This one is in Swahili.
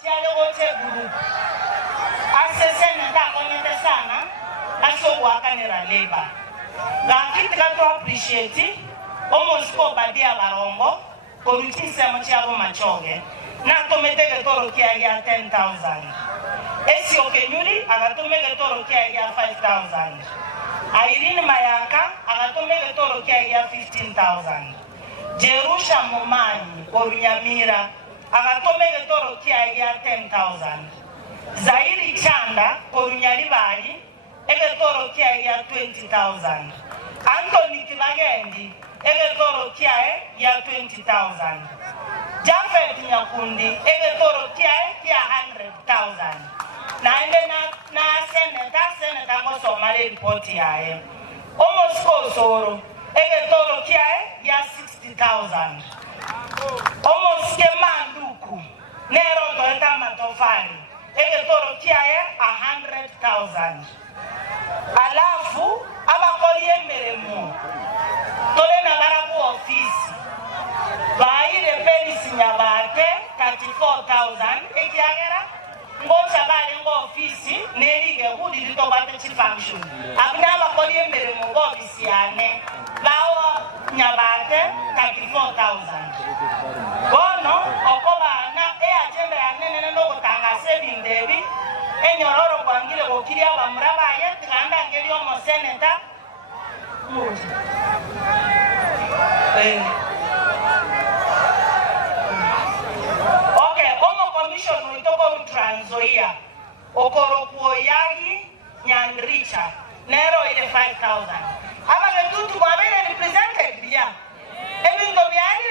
Tiale wote group. Asesene ta konyete sana. Aso wakanera leba. Lakini kato appreciate. Almost ko badia barongo. Koruti sema chiabo machoge. Na tometeke toro kia ya 10,000. Esi okenyuri agatomeke toro kia ya 5,000. Irene Mayaka agatomeke toro kia ya 15,000. Jerusha Momani Orunyamira agatomeke toro kia ya 10,000. Zairi Chanda Orunyaribari ege toro kia ya 20,000. Anthony Kibagendi ege toro kia ya 20,000. Jafet Nyakundi ege toro kia 100,000. Na ende na seneta ngoso male ripoti yae. Almost soro ege toro kia ya 60,000. Almost kemanduku nero toeta matofali ege toro kia 100,000. Alafu abakolie meremu tole na barabu ofisi baile penisi nyabate 34,000 ekiagera ngocha bale ngo ofisi nelige hudi lito bate chi function abina abakolie meremu ngo ofisi yane bawo nyabate 34,000 bono okoba na agenda yane nene no gutanga saving debi enyororo kwangile kokiri abamuraba yetkanda ngeli omo seneta okay omo commission utoko Trans Nzoia okorokuo yagi Nyanricha nero ile 5,000 aba betutu babere represented bia ebingo byali